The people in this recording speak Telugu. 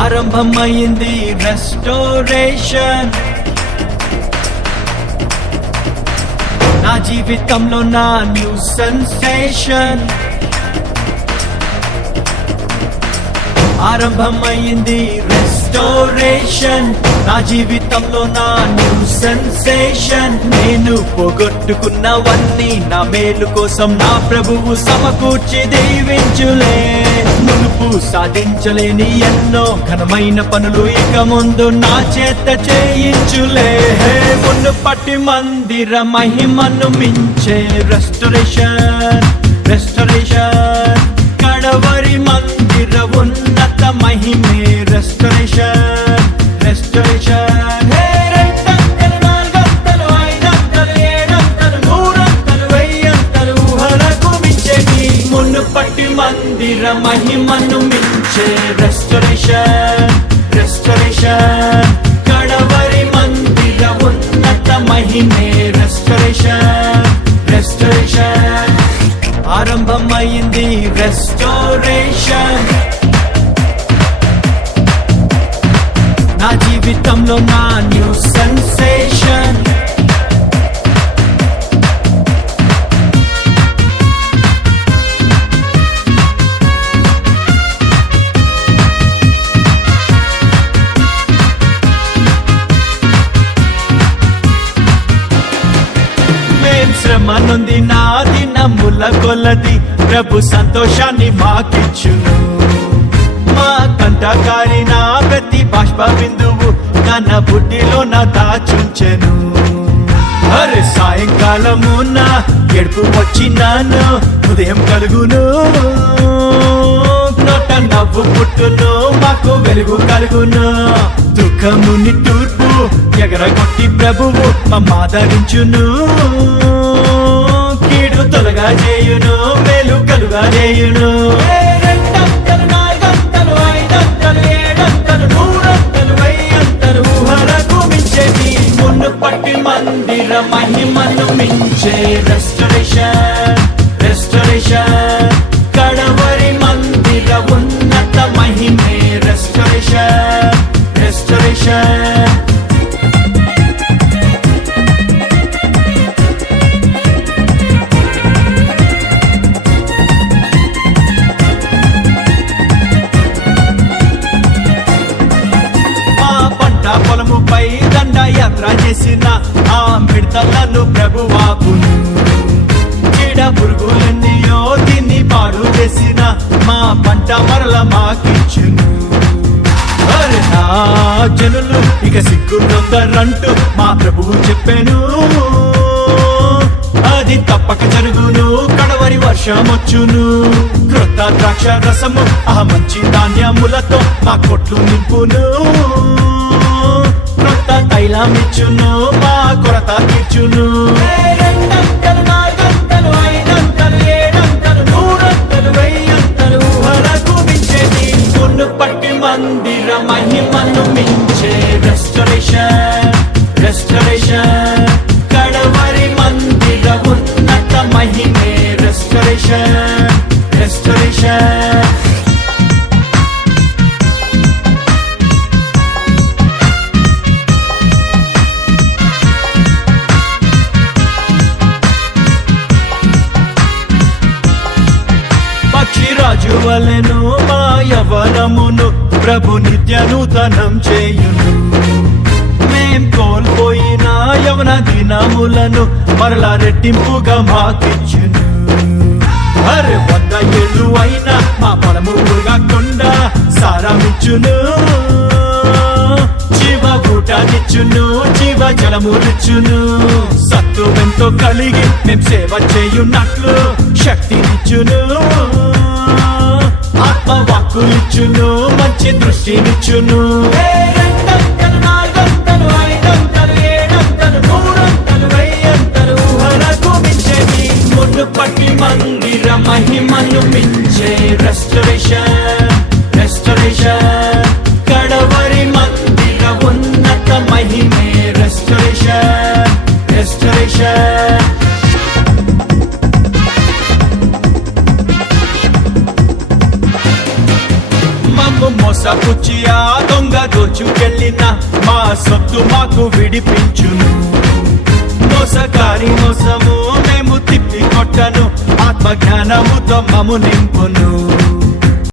ఆరంభమైంది రెస్టోరేషన్, నా జీవితంలో నా న్యూ సెన్సేషన్. ఆరంభమైంది రెస్టోరేషన్, నా జీవితంలో నా న్యూ సెన్సేషన్. నేను పోగొట్టుకున్నవన్నీ నా మేలు కోసం నా ప్రభువు సమకూర్చి దీవించులే. మునుపు సాధించలేని ఎన్నో ఘనమైన పనులు ఇక ముందు నా చేత చేయించులే. మునుపటి మందిర మహిమను మించే రెస్టోరేషన్, రెస్టోరేషన్. కడవరి మందిర ఉన్నత మహిమే రెస్టోరేషన్, రెస్టోరేషన్. మునుపటి మందిర మహిమను మించే రెస్టోరేషన్, రెస్టోరేషన్. కడవరి మందిర ఉన్నత మహిమే రెస్టోరేషన్, రెస్టోరేషన్. ఆరంభమైంది రెస్టోరేషన్, నా జీవితంలో నా న్యూ సెన్సేషన్. శ్రమనుంది నా దినముల కొలది ప్రభు సంతోషాన్ని మాకిచ్చును. మా కంటకారి నా ప్రతి బాష్ప బిందువు తన బుడ్డిలో నా దాచుంచెను. అరే సాయంకాలము నా ఎడుపు వచ్చినాను, ఉదయం కలుగును, నోట నవ్వు పుట్టును, మాకు వెలుగు కలుగును. దుఃఖముని తూర్పు ఎగరగొట్టి ప్రభువు మమ్మాదరించును. కీడు తొలగా చేయును, మేలు కలుగా చేయును. మునుపటి మందిర మహిమను మించే రెస్టోరేషన్, రెస్టోరేషన్. కడవరి మందిర ఉన్నత మహిమే రెస్టోరేషన్, రెస్టోరేషన్. పొలముపై దండయాత్ర చేసిన ఆ మిడతలను ప్రభువాపును. చీడ పురుగులన్నీయో దీన్ని పాడు చేసిన మా పంట మరల మాకిచ్చును. అరే నా జనులు ఇక సిగ్గునొద్దరంటూ మా ప్రభువు చెప్పాను. అది తప్పక జరుగును, కడవరి వర్షమొచ్చును. క్రొత్త ద్రాక్ష రసము ఆ మంచి ధాన్యములతో మా కొట్లు నింపును. క్రొత్త తైలమిచ్చును, మా కొరత తీర్చును. మునుపటి మందిర మహిమను మించే రెస్టోరేషన్, రెస్టోరేషన్. కడవరి మందిర ఉన్నత మహిమే రెస్టోరేషన్, రెస్టోరేషన్. పక్షిరాజు వలెను మా యవ్వనమును ప్రభు నిత్య నూతనం చేయును. మేం కోల్పోయిన యవన దినములను మరలా రెట్టింపుగా మాకిచ్చును. అరే 100 ఏళ్ళు అయినా మా పొలము కాకుండా సారమిచ్చును. జీవ ఊటనిచ్చును, జీవ జలములిచ్చును. సత్తువెంతో కలిగి మేం సేవ చేయున్నట్లు శక్తినిచ్చును. ఆత్మవాక్కులిచ్చును, మంచి దృష్టినిచ్చును. మునుపటి మందిర మహిమను మించే రెస్టరేషన్ రెస్టరేషన్ కడవరి మందిర ఉన్నత మహిమే రెస్టరేషన్ రెస్టరేషన్ మమ్ము మోసపుచ్చి ఆ దొంగ దోచుకెళ్ళిన మా సొత్తు మాకు విడిపించును మోసకారి మోసము మేము తిప్పి కొట్టను ఆత్మజ్ఞానముతో మము నింపును